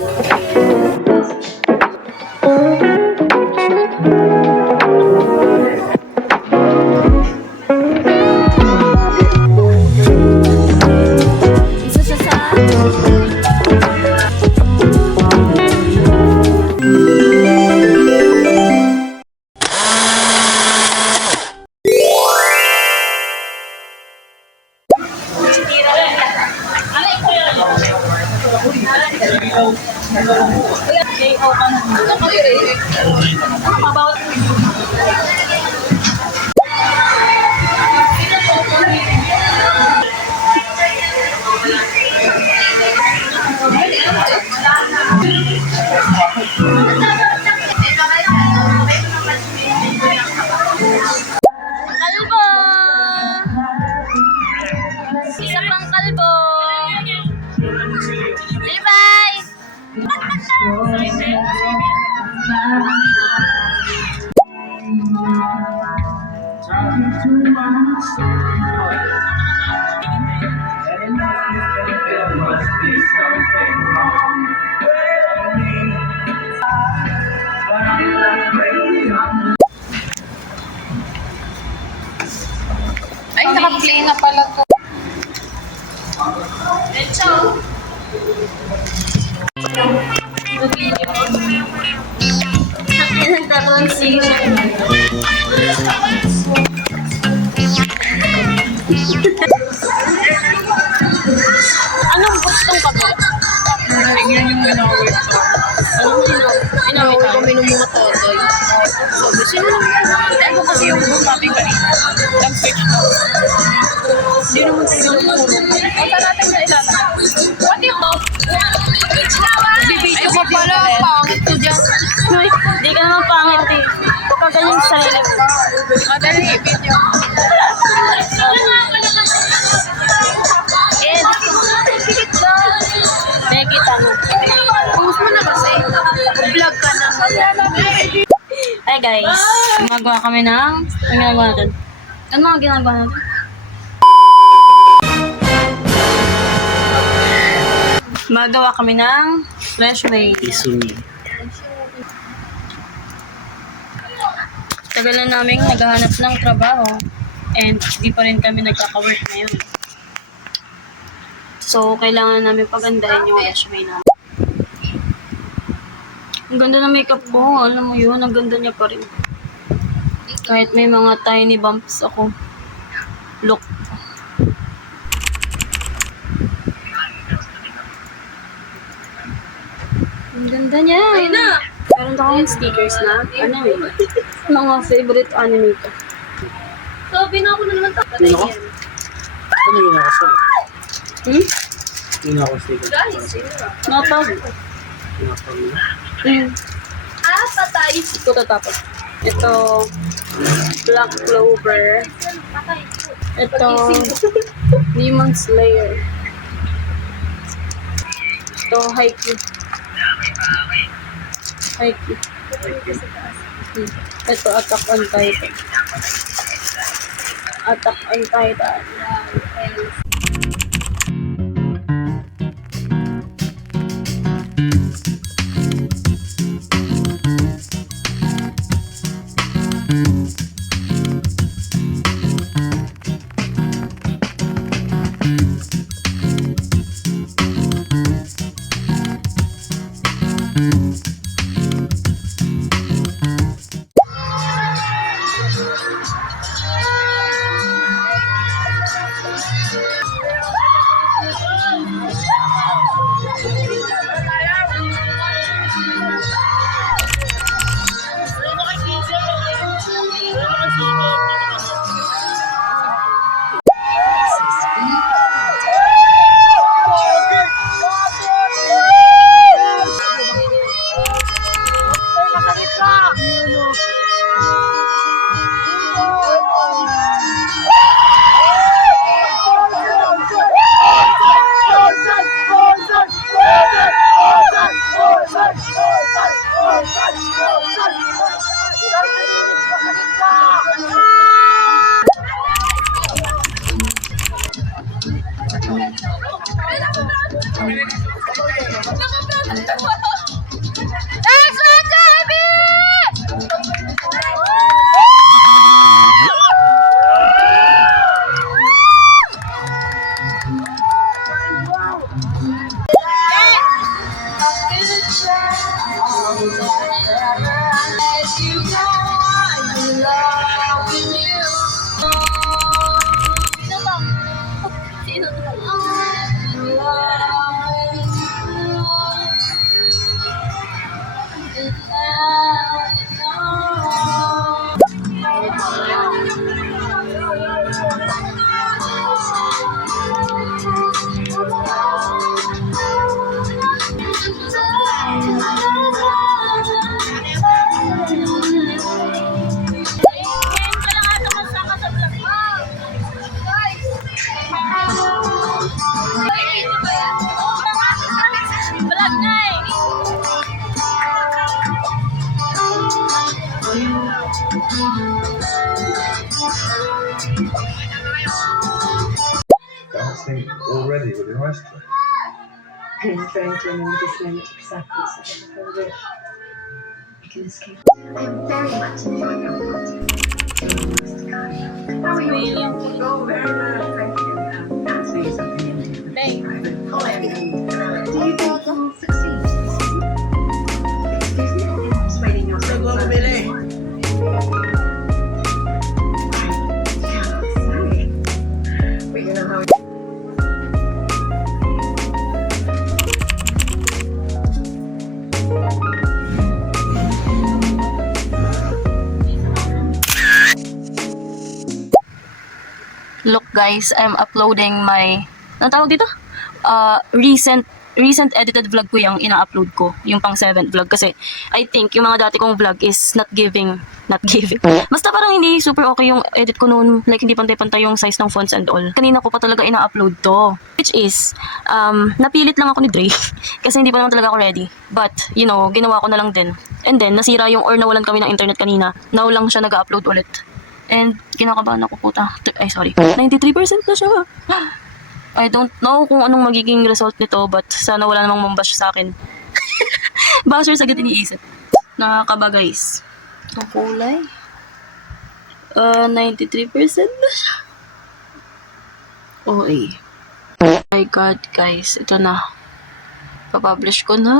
Isa siya sa kalbo! Isa pang kalbo! Bye-bye! Ay, naka-play na pala to. Anong gustong ka ba? Yan yung ginawin ko. Anong ginawin ko? Minumuha totoy. Sabi, sino naman? Ano kasi yung book natin kanina? Nag-search na. Hindi naman tayo puro. Punta natin na ilalagay. What if to? Bibidyo ko pala. Pangit ko dyan. Hindi ka naman pangit eh. Kapag ganyan sa sarili mo. Madali, video. Eh, nakikita mo. Post mo na kasi. Vlog ka na. Hi guys, gumagawa kami ng... Ano ginagawa natin? Ano mga ginagawa natin? Magawa kami ng flashlight. Tagal na namin naghahanap ng trabaho and di pa rin kami nagkaka-work ngayon. So, kailangan namin pagandahin yung resume namin. Ang ganda ng makeup ko. Alam mo yun, ang ganda niya pa rin. Kahit may mga tiny bumps ako. Look. Ang ganda niya. Ayun na! Meron na akong stickers na. Ano yun? Mga favorite anime ko. So, binako na naman tapos. Sino ko? Ano yung ako Hmm? Yung ako sticker. Natag. Patay. Ito tatapos. Ito, Black Clover. Ito, Demon Slayer. Ito, Haikyuu. Haikyuu. Ito, Attack on Titan. Attack on Titan. question. I'm trying to remember this moment exactly so that if I wish, I can escape. I am very much enjoying our party. How are you? Oh, very well, thank you. Ask me something in Hey. Oh, I mean, do you think you'll succeed? Excuse me? In persuading your Saan ko bumili? Yeah, sorry. But you know how Look guys, I'm uploading my, ano tawag dito? Recent edited vlog ko yung ina-upload ko, yung pang 7th vlog kasi I think yung mga dati kong vlog is not giving. Basta parang hindi super okay yung edit ko noon, like hindi pantay-pantay yung size ng fonts and all. Kanina ko pa talaga ina-upload to, which is, napilit lang ako ni Dre kasi hindi pa naman talaga ako ready. But, you know, ginawa ko na lang din. And then, nasira yung or nawalan kami ng internet kanina. Now lang siya nag-upload ulit. And kinakabahan ako puta. Ay, sorry. 93% na siya. I don't know kung anong magiging result nito, but sana wala namang mambash sa akin. Bashers agad iniisip. Nakakaba guys. Ang kulay. 93% na siya. Okay. Oh my god guys, ito na. Papublish ko na.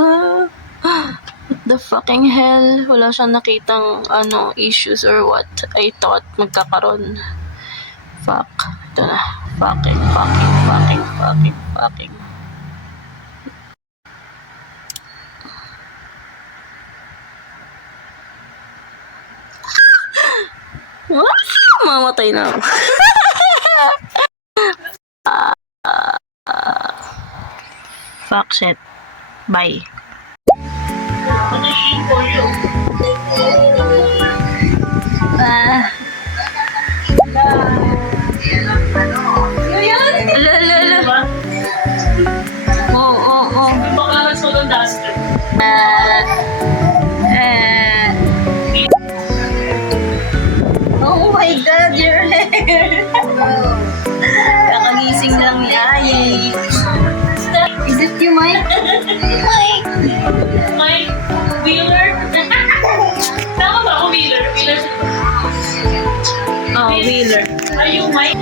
What the fucking hell? Wala siyang nakitang issues or what. I thought magkakaroon. Fuck. Ito na. Fucking. What? Mamatay na ako. Fuck shit. Bye. Lala. Oh. Oh my god, your hair. Kakagising lang ni Aye. Is it you, Mike? Mike Wheeler? Tama ba ako Wheeler? Oh, Wheeler. Are you Mike?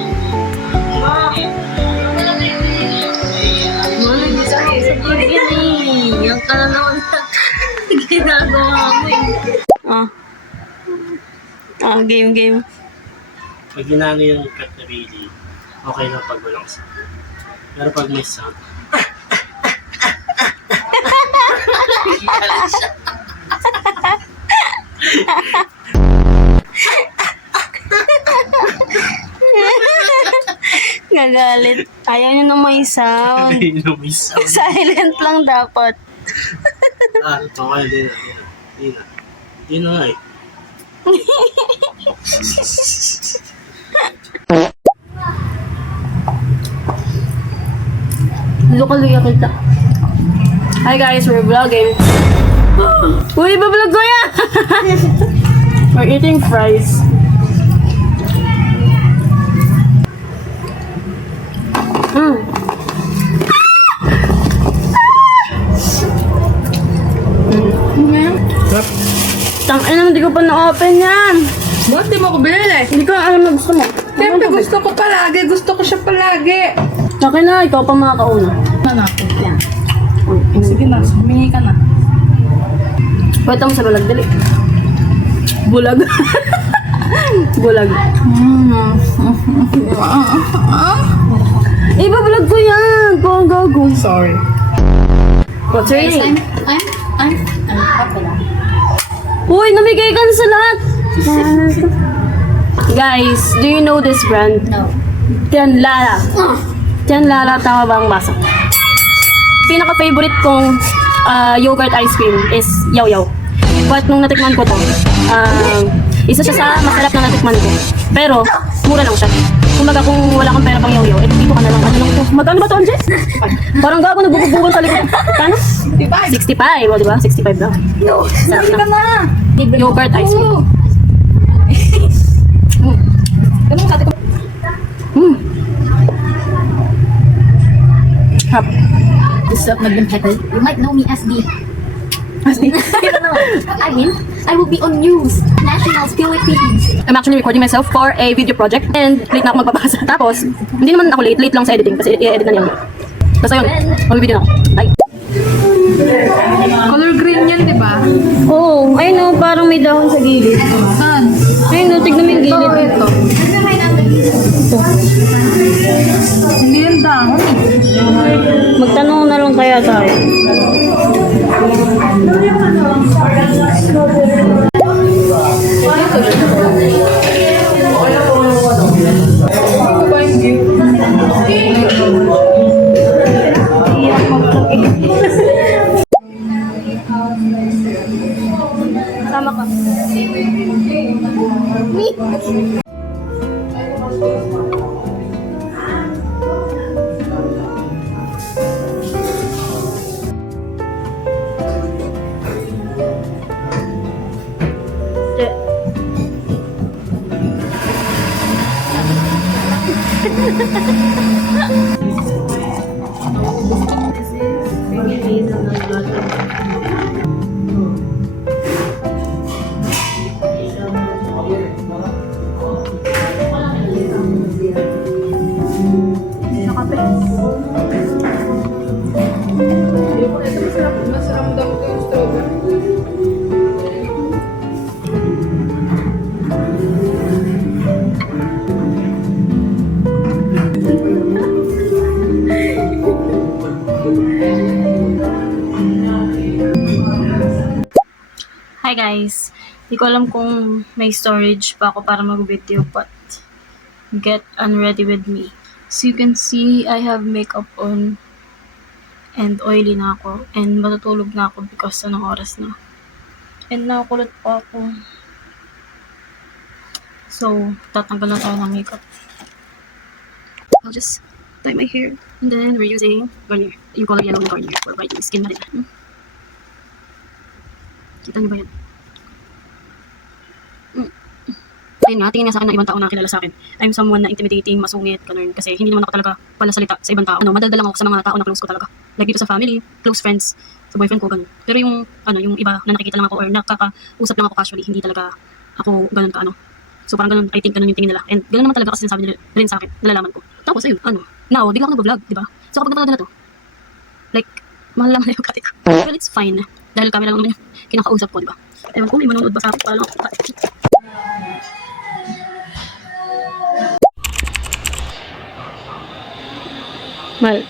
Yung ka na naman ginagawa mo game. Pag ginano yung cut na Bailey, okay lang pag walang sound. Pero pag may sound, Gagalit. Ayaw nyo na may sound. ayun na may sound. Silent lang dapat. Okay, di na nga eh. Luka-luya kita. Hi guys, we're vlogging. Uy, bablog ko yan! We're eating fries. Tangina, hindi ko pa na-open yan. Ba't di mo ko binili? Hindi ko alam na gusto mo. Siyempre gusto ko palagi. Gusto ko siya palagi. Akin na, ikaw pa makakauna. Nanapin. Yan. Sige na, humingi ka na. Pwede mo sa balag, dali. Bulag. Bulag. Ibabalag ko yan. Kung gago. Sorry. What's your name? I'm popular. Uy, namigay ka na sa lahat. Guys, do you know this brand? No. Tian Lala. Tian Lala, tama ba ang basa? Pinaka-favorite kong yogurt ice cream is Yaw Yaw. But nung natikman ko to, isa siya sa masarap na natikman ko. Pero, mura lang siya. Kumbaga kung wala kang pera pang Yaw Yaw, dito ka na lang. Ano lang ito? Magkano ba ito, Anje? Parang gago, nagbubugbungan sa likod. Kano? 65. O, diba? 65 lang. No, hindi ka na. Yogurt ice cream. Ganun ka, This is Magdalene. You might know me as the... I mean, I will be on news. Nationals, Philippines. I'm actually recording myself for a video project and late na ako magbabasa. Tapos, hindi naman ako late lang sa editing kasi i-edit na niya. Basta yun, mag-video na ako. Bye! Color green yan, di ba? Oo, ayun o, parang may dahon sa gilid. Saan? Ayun o, tignan mo yung gilid. Ito. Hindi yan dahon eh. Magtanong na lang kaya tayo. Sama ka. Mas ramdam ko yung strawberry. Hi guys! Hindi ko alam kung may storage pa ako para mag-video but get unready with me. So you can see I have makeup on and oily na ako and matutulog na ako because anong oras na. And nakakulot pa ako. So, tatanggal na tayo ng makeup. I'll just dye my hair and then we're using Garnier. Yung color yellow na Garnier for brightening skin na rin. Kita niyo ba yan? Ayun nga, tingin nga sa akin ng ibang tao na kilala sa akin. I'm someone na intimidating, masungit, ganun. Kasi hindi naman ako talaga pala salita sa ibang tao. Madaldal lang ako sa mga tao na close ko talaga. Like dito sa family, close friends, sa boyfriend ko, ganun. Pero yung iba na nakikita lang ako or nakakausap lang ako casually, hindi talaga ako ganun ka, So parang ganun, I think ganun yung tingin nila. And ganun naman talaga kasi sinasabi nila rin sa akin, nalalaman ko. Tapos ayun, now, bigla ako nag-vlog, di ba? So kapag napanood na to, like, mahal lang na yung kati ko. Well, it's fine. Dahil camera lang naman yung kinakausap ko, di ba? Ewan ko, may manonood ba sa akin para lang ako kati. Mal.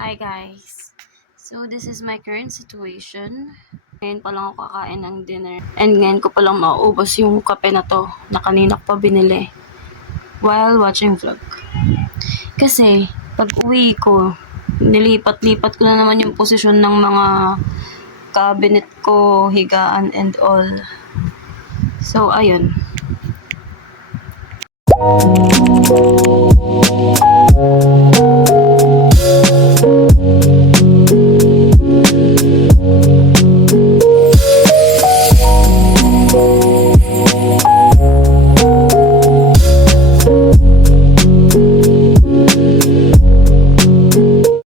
Hi guys. So this is my current situation. Ngayon pa lang ako kakain ng dinner. And ngayon ko pa lang maubos yung kape na to na kanina ko pa binili while watching vlog. Kasi pag uwi ko, nilipat-lipat ko na naman yung posisyon ng mga cabinet ko, higaan and all. So ayun.